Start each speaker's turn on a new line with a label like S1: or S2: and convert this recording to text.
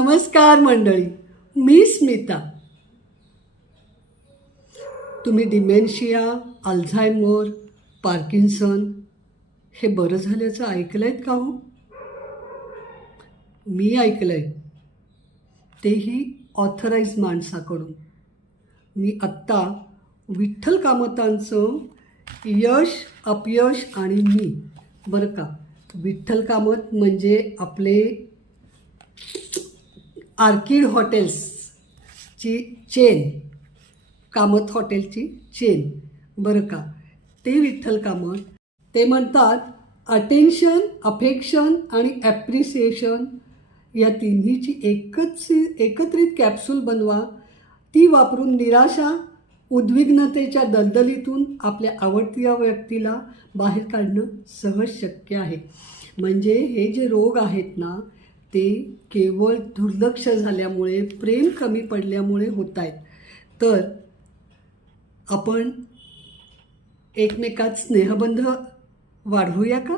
S1: नमस्कार मंडळी मी स्मिता. तुम्ही डिमेन्शिया अल्झायमर पार्किन्सन हे बरं झाल्याचं ऐकलंयत का हो? मी ऐकलंय. तेही ऑथराईज माणसाकडून. मी आत्ता विठ्ठल कामतांचं यश अपयश आणि मी बरं का विठ्ठल कामत म्हणजे आपले आर्किड हॉटेल्सची चेन कामत हॉटेलची चेन. बरं का? ते विठ्ठल कामत. ते म्हणतात अटेन्शन अफेक्शन आणि ॲप्रिसिएशन या तिन्हीची एकच एकत्रित कॅप्सूल बनवा. ती वापरून निराशा उद्विग्नतेच्या दलदलीतून आपल्या आवडत्या व्यक्तीला बाहेर काढणं सहज शक्य आहे. म्हणजे हे जे रोग आहेत ना ते केवळ दुर्लक्ष झाल्यामुळे प्रेम कमी पडल्यामुळे होत आहेत तर आपण एकमेकात स्नेहबंध वाढवूया का?